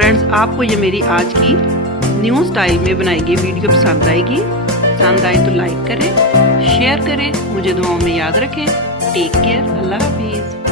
Friends, आपको ये मेरी आज की न्यू स्टाइल में बनाई गई वीडियो पसंद आएगी। पसंद आए तो लाइक करें, शेयर करें, मुझे दुआओं में याद रखें। टेक केयर, अल्लाह हाफिज़।